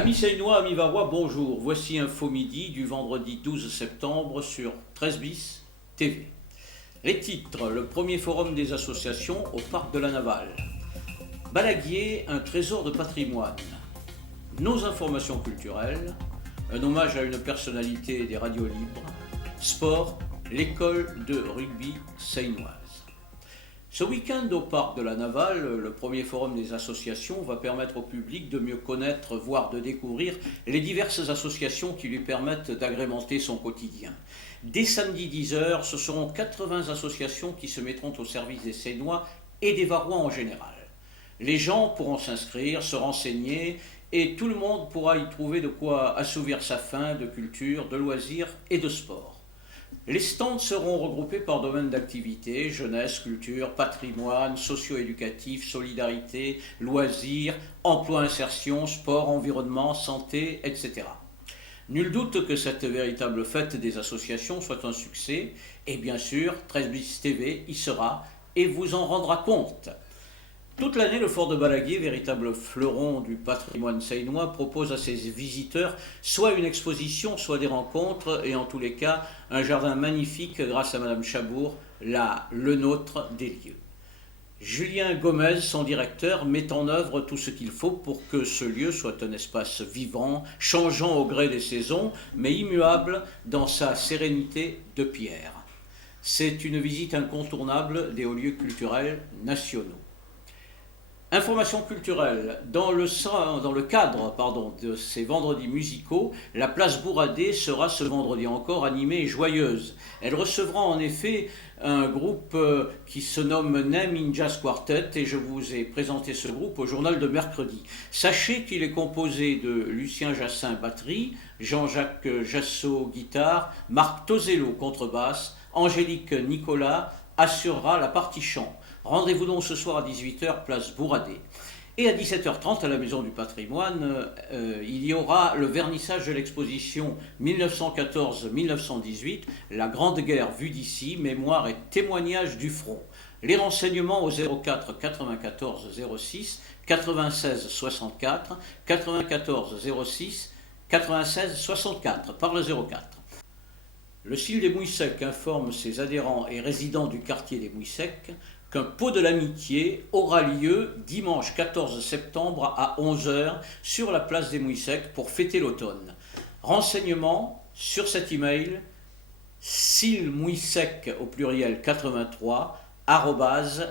Amis Seinois, amis Varois, bonjour. Voici Info Midi du vendredi 12 septembre sur 13 bis TV. Les titres: le premier forum des associations au parc de la Navale. Balaguier, un trésor de patrimoine. Nos informations culturelles. Un hommage à une personnalité des radios libres. Sport, l'école de rugby seinoise. Ce week-end au parc de la Navale, le premier forum des associations va permettre au public de mieux connaître, voire de découvrir les diverses associations qui lui permettent d'agrémenter son quotidien. Dès samedi 10h, ce seront 80 associations qui se mettront au service des Seinois et des Varois en général. Les gens pourront s'inscrire, se renseigner et tout le monde pourra y trouver de quoi assouvir sa faim de culture, de loisirs et de sport. Les stands seront regroupés par domaine d'activité: jeunesse, culture, patrimoine, socio-éducatif, solidarité, loisirs, emploi, insertion, sport, environnement, santé, etc. Nul doute que cette véritable fête des associations soit un succès, et bien sûr, 13 bis TV y sera et vous en rendra compte. Toute l'année, le fort de Balaguier, véritable fleuron du patrimoine seinois, propose à ses visiteurs soit une exposition, soit des rencontres, et en tous les cas, un jardin magnifique grâce à Madame Chabour, le nôtre des lieux. Julien Gomez, son directeur, met en œuvre tout ce qu'il faut pour que ce lieu soit un espace vivant, changeant au gré des saisons, mais immuable dans sa sérénité de pierre. C'est une visite incontournable des hauts lieux culturels nationaux. Information culturelle. Dans le cadre de ces vendredis musicaux, la place Bourradé sera ce vendredi encore animée et joyeuse. Elle recevra en effet un groupe qui se nomme Name in Jazz Quartet, et je vous ai présenté ce groupe au journal de mercredi. Sachez qu'il est composé de Lucien Jassin batterie, Jean-Jacques Jassot guitare, Marc Tosello contrebasse, Angélique Nicolas assurera la partie chant. Rendez-vous donc ce soir à 18h, place Bourradé. Et à 17h30, à la Maison du Patrimoine, il y aura le vernissage de l'exposition 1914-1918, la Grande Guerre vue d'ici, mémoire et témoignages du front. Les renseignements au 04 94 06 96 64, 94 06 96 64 par le 04. Le CIL des Mouilles-Secs informe ses adhérents et résidents du quartier des Mouilles-Secs qu'un pot de l'amitié aura lieu dimanche 14 septembre à 11h sur la place des Mouilles-Secs pour fêter l'automne. Renseignements sur cet email: cilmouillesec au pluriel 83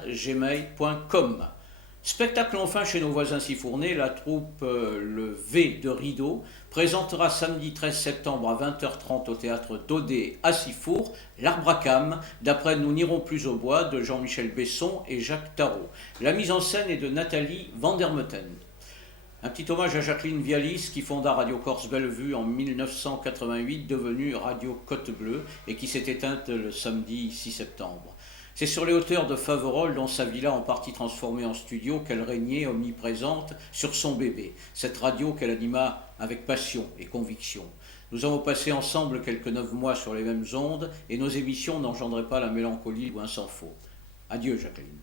@gmail.com. Spectacle enfin chez nos voisins Sifournais, la troupe Le V de Rideau présentera samedi 13 septembre à 20h30 au théâtre d'Odé à Sifour l'Arbre à Cam, d'après Nous n'irons plus au bois de Jean-Michel Besson et Jacques Tarot. La mise en scène est de Nathalie Vandermetten. Un petit hommage à Jacqueline Vialis qui fonda Radio Corse Bellevue en 1988, devenue Radio Côte Bleue, et qui s'est éteinte le samedi 6 septembre. C'est sur les hauteurs de Faverolles, dans sa villa en partie transformée en studio, qu'elle régnait omniprésente sur son bébé, cette radio qu'elle anima avec passion et conviction. Nous avons passé ensemble quelques 9 mois sur les mêmes ondes, et nos émissions n'engendraient pas la mélancolie ou un sans faux. Adieu Jacqueline.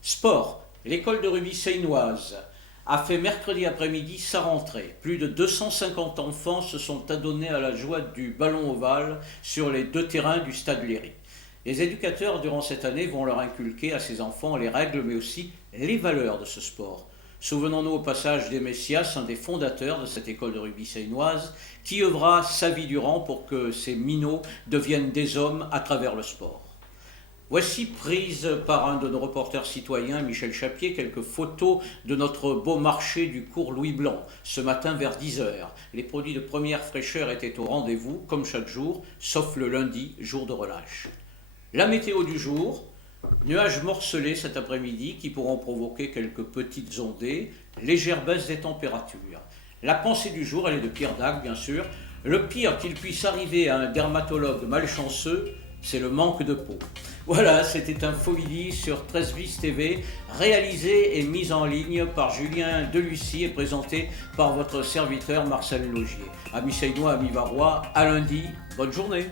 Sport. L'école de rugby seinoise a fait mercredi après-midi sa rentrée. Plus de 250 enfants se sont adonnés à la joie du ballon ovale sur les 2 terrains du stade Léry. Les éducateurs, durant cette année, vont leur inculquer à ces enfants les règles, mais aussi les valeurs de ce sport. Souvenons-nous au passage des Messias, un des fondateurs de cette école de rugby seinoise, qui œuvra sa vie durant pour que ces minots deviennent des hommes à travers le sport. Voici, prises par un de nos reporters citoyens, Michel Chapier, quelques photos de notre beau marché du cours Louis Blanc, ce matin vers 10h. Les produits de première fraîcheur étaient au rendez-vous, comme chaque jour, sauf le lundi, jour de relâche. La météo du jour: nuages morcelés cet après-midi qui pourront provoquer quelques petites ondées, légère baisse des températures. La pensée du jour, elle est de Pierre Dac, bien sûr. Le pire qu'il puisse arriver à un dermatologue malchanceux, c'est le manque de peau. Voilà, c'était Info Midi sur 13 bis TV, réalisé et mis en ligne par Julien Delucy et présenté par votre serviteur Marcel Logier. Amis Seinois, amis Varois, à lundi, bonne journée.